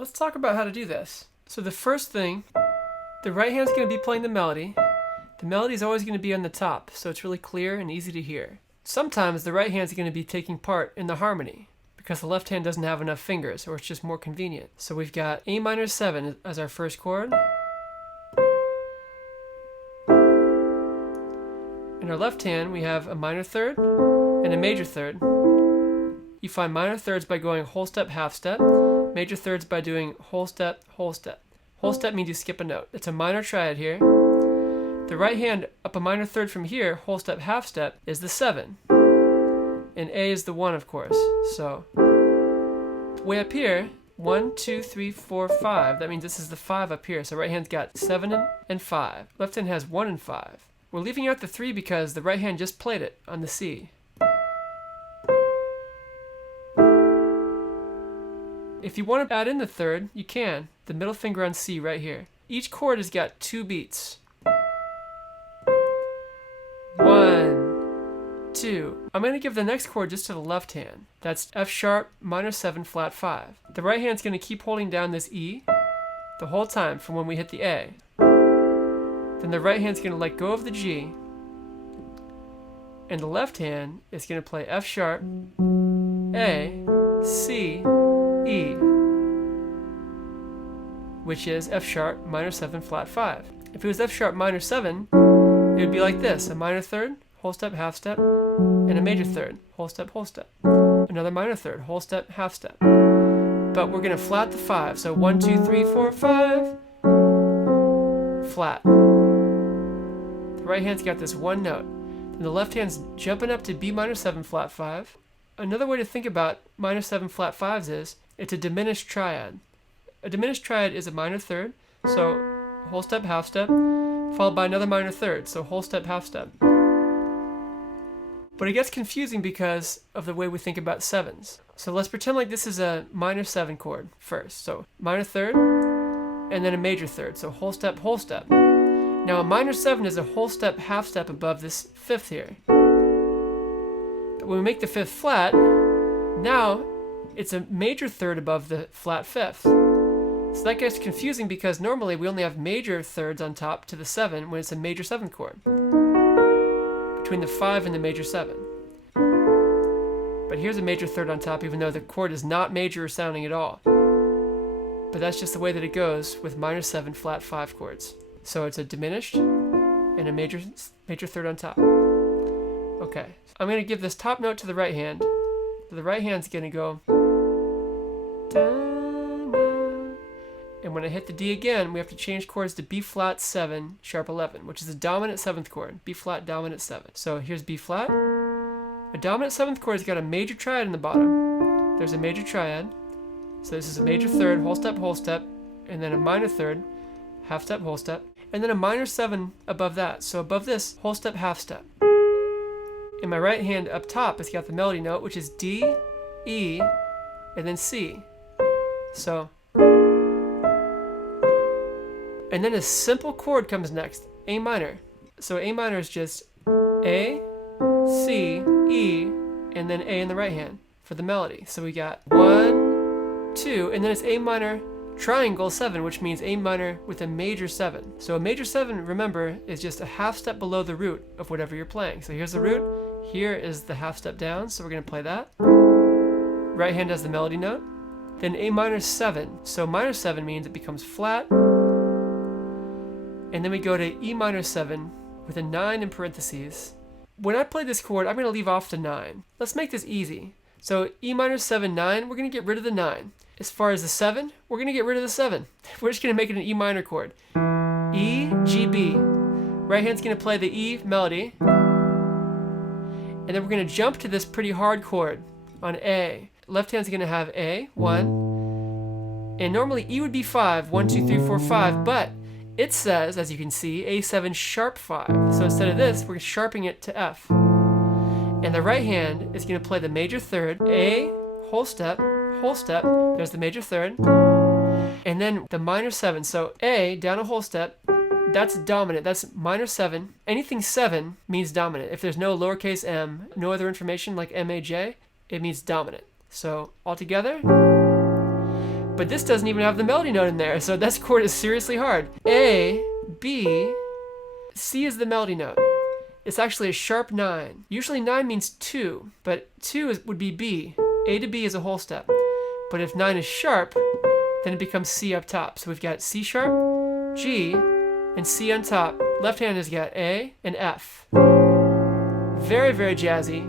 let's talk about how to do this. So the first thing, the right hand's going to be playing the melody. The melody is always going to be on the top, so it's really clear and easy to hear. Sometimes the right hand's going to be taking part in the harmony because the left hand doesn't have enough fingers, or it's just more convenient. So we've got A minor 7 as our first chord. In our left hand, we have a minor third and a major third. You find minor thirds by going whole step, half step. Major thirds by doing whole step, whole step. Whole step means you skip a note. It's a minor triad here. The right hand up a minor third from here, whole step, half step, is the 7. And A is the 1, of course. So way up here, 1, 2, 3, 4, 5. That means this is the 5 up here. So right hand's got 7 and 5. Left hand has 1 and 5. We're leaving out the 3 because the right hand just played it on the C. If you want to add in the third, you can. The middle finger on C right here. Each chord has got 2 beats. 1, 2. I'm going to give the next chord just to the left hand. That's F sharp minor 7 flat 5. The right hand's going to keep holding down this E the whole time from when we hit the A. Then the right hand's going to let go of the G, and the left hand is going to play F sharp, A, C, E, which is F sharp minor 7 flat 5. If it was F sharp minor 7, it would be like this: a minor third, whole step, half step, and a major third, whole step, whole step. Another minor third, whole step, half step. But we're going to flat the 5, so 1, 2, 3, 4, 5, flat. The right hand's got this one note, and the left hand's jumping up to B minor 7 flat 5. Another way to think about minor 7 flat 5s is it's a diminished triad. A diminished triad is a minor third, so whole step, half step, followed by another minor third, so whole step, half step. But it gets confusing because of the way we think about 7s. So let's pretend like this is a minor 7 chord first. So minor third, and then a major third, so whole step, whole step. Now a minor 7 is a whole step, half step above this 5th here. But when we make the 5th flat, now it's a major third above the flat 5th. So that gets confusing because normally we only have major thirds on top to the 7 when it's a major 7th chord, between the 5 and the major 7. But here's a major third on top even though the chord is not major or sounding at all. But that's just the way that it goes with minor 7 flat 5 chords. So it's a diminished and a major third on top. Okay, I'm going to give this top note to the right hand. The right hand's going to go da-na. And when I hit the D again, we have to change chords to B flat 7 sharp 11, which is a dominant 7th chord. B flat dominant 7. So here's B flat. A dominant 7th chord has got a major triad in the bottom. There's a major triad. So this is a major third, whole step, and then a minor third, half step, whole step, and then a minor 7 above that. So above this, whole step, half step. And my right hand up top has got the melody note, which is D, E, and then C. So, and then a simple chord comes next, A minor. So A minor is just A, C, E, and then A in the right hand for the melody. So we got 1, 2, and then it's A minor triangle 7, which means A minor with a major 7. So a major 7, remember, is just a half step below the root of whatever you're playing. So here's the root, here is the half step down, so we're going to play that. Right hand has the melody note. Then A minor 7, so minor 7 means it becomes flat. And then we go to E minor 7 with a 9 in parentheses. When I play this chord, I'm going to leave off the 9. Let's make this easy. So E minor 7, 9, we're going to get rid of the 9. As far as the 7, we're going to get rid of the 7. We're just going to make it an E minor chord. E, G, B. Right hand's going to play the E melody. And then we're going to jump to this pretty hard chord on A. Left hand's going to have A, 1. And normally E would be 5, 1, 2, 3, 4, 5. But it says, as you can see, A7 sharp 5. So instead of this, we're sharpening it to F. And the right hand is going to play the major third, A, whole step, there's the major third, and then the minor 7. So A, down a whole step, that's dominant, that's minor 7. Anything 7 means dominant. If there's no lowercase m, no other information like MAJ, it means dominant. So all together. But this doesn't even have the melody note in there, so this chord is seriously hard. A, B, C is the melody note. It's actually a sharp 9. Usually 9 means 2, but 2 would be B. A to B is a whole step. But if 9 is sharp, then it becomes C up top. So we've got C sharp, G, and C on top. Left hand has got A and F. Very, very jazzy,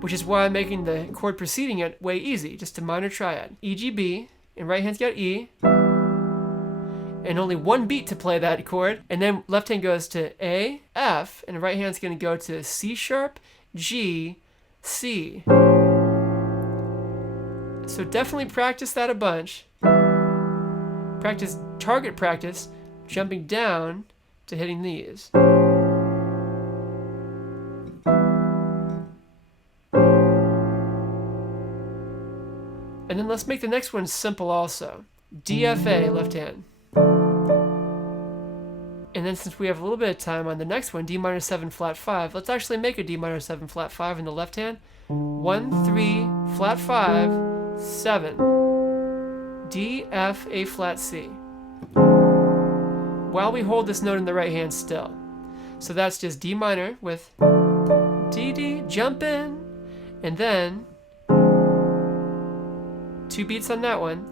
which is why I'm making the chord preceding it way easy, just a minor triad. E, G, B, and right hand's got E, and only one beat to play that chord, and then left hand goes to A, F, and the right hand's gonna go to C sharp, G, C. So definitely practice that a bunch. Target practice, jumping down to hitting these. And then let's make the next one simple also. D, F, A, left hand. And then since we have a little bit of time on the next one, D minor 7 flat 5, let's actually make a D minor 7 flat 5 in the left hand. 1, 3, flat 5, 7. D, F, A flat C. While we hold this note in the right hand still. So that's just D minor with D, D, jump in, and then 2 beats on that one.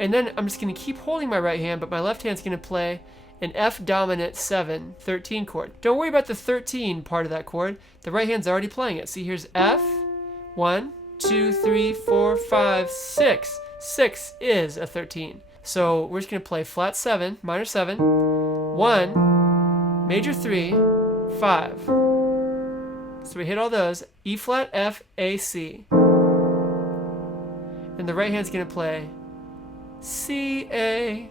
And then I'm just going to keep holding my right hand, but my left hand's going to play an F dominant 7, 13 chord. Don't worry about the 13 part of that chord. The right hand's already playing it. See, here's F, 1, 2, 3, 4, 5, 6. 6 is a 13. So we're just going to play flat 7, minor 7, 1, major 3, 5. So we hit all those. E flat, F, A, C. And the right hand's going to play C, A.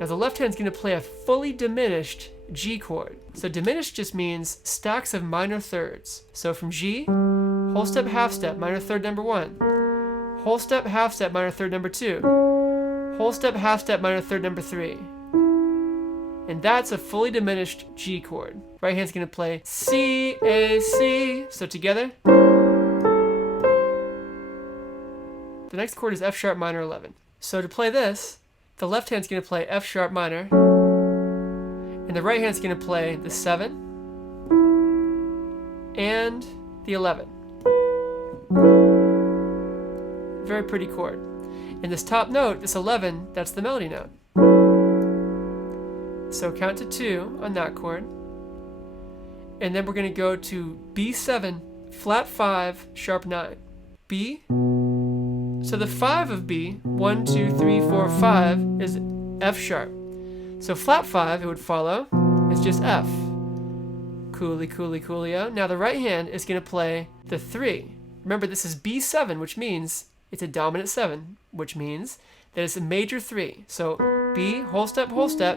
Now the left hand's going to play a fully diminished G chord. So diminished just means stacks of minor thirds. So from G, whole step, half step, minor third number 1. Whole step, half step, minor third number 2. Whole step, half step, minor third number 3. And that's a fully diminished G chord. Right hand's going to play C, A, C. So together. The next chord is F sharp minor 11. So to play this, the left hand's going to play F sharp minor, and the right hand's going to play the 7 and the 11. Very pretty chord. And this top note, this 11, that's the melody note. So count to 2 on that chord. And then we're going to go to B7, flat 5, sharp 9. B. So the 5 of B, 1, 2, 3, 4, 5, is F sharp. So flat 5, it would follow, is just F. Coolly, coolly, coolio. Now the right hand is going to play the 3. Remember, this is B7, which means it's a dominant 7, which means that it's a major 3. So B, whole step,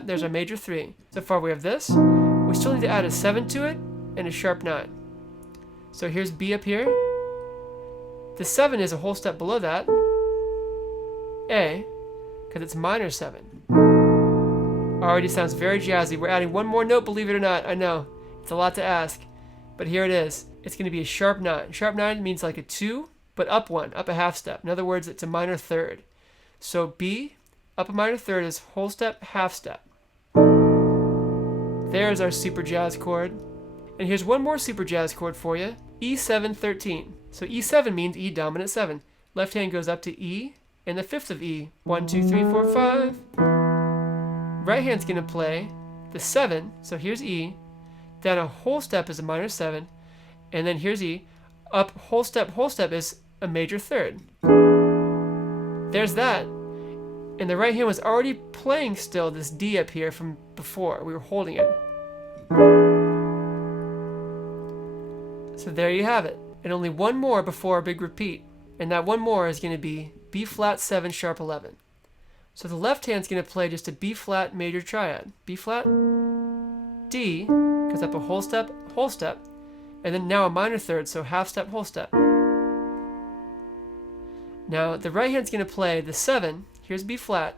there's our major 3. So far we have this. We still need to add a 7 to it and a sharp 9. So here's B up here. The 7 is a whole step below that, A, because it's minor 7. Already sounds very jazzy. We're adding one more note, believe it or not. I know, it's a lot to ask, but here it is. It's going to be a sharp 9. Sharp 9 means like a 2, but up 1, up a half step. In other words, it's a minor third. So B, up a minor third is whole step, half step. There's our super jazz chord. And here's one more super jazz chord for you, E7, 13. So E7 means E dominant 7. Left hand goes up to E and the 5th of E. 1, 2, 3, 4, 5. Right hand's going to play the 7. So here's E. Then a whole step is a minor 7. And then here's E. Up whole step is a major third. There's that. And the right hand was already playing still this D up here from before. We were holding it. So there you have it. And only one more before a big repeat. And that one more is going to be B flat 7 sharp 11. So the left hand's going to play just a B flat major triad. B flat, D, goes up a whole step, and then now a minor third, so half step, whole step. Now the right hand's going to play the 7. Here's B flat.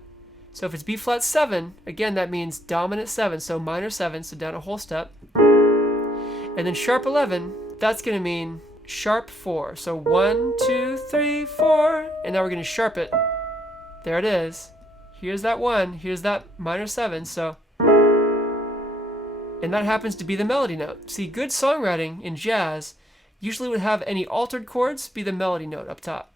So if it's B flat 7, again that means dominant 7, so minor 7, so down a whole step. And then sharp 11, that's going to mean sharp 4. So 1, 2, 3, 4, and now we're going to sharp it. There it is. Here's that 1, here's that minor 7, so, and that happens to be the melody note. See, good songwriting in jazz usually would have any altered chords be the melody note up top.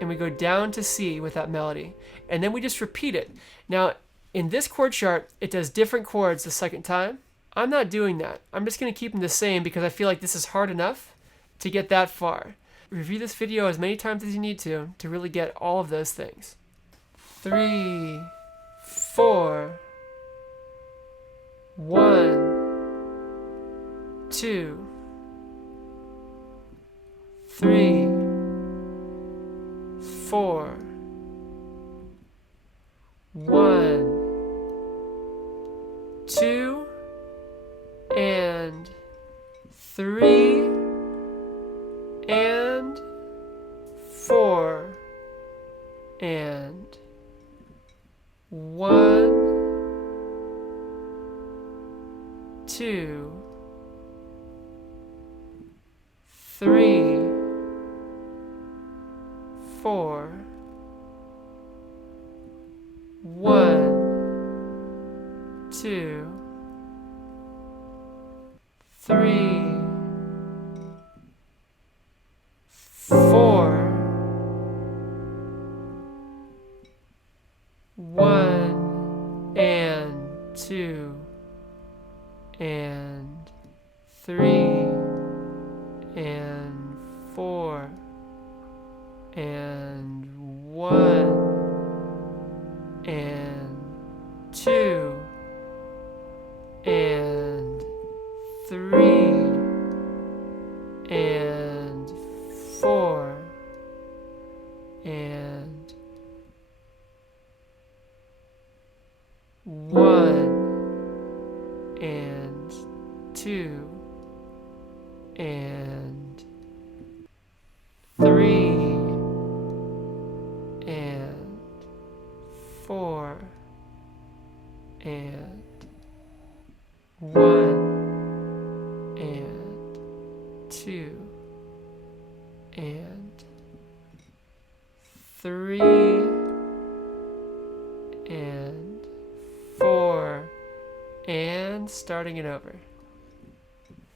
And we go down to C with that melody, and then we just repeat it. Now, in this chord chart, it does different chords the second time. I'm not doing that. I'm just going to keep them the same because I feel like this is hard enough to get that far. Review this video as many times as you need to really get all of those things. 3, 4, 1, 2, 3, 4, 1, 2, and 3, and 4, and 1, 2, 3, 4, 1, 2, 3, 4, 1, and 2, and 3, and 4, and 1, and 2, and 3, and 4, and 1, and 2, and 3, and 4, and 1, and 2, and 3, and 4, and starting it over.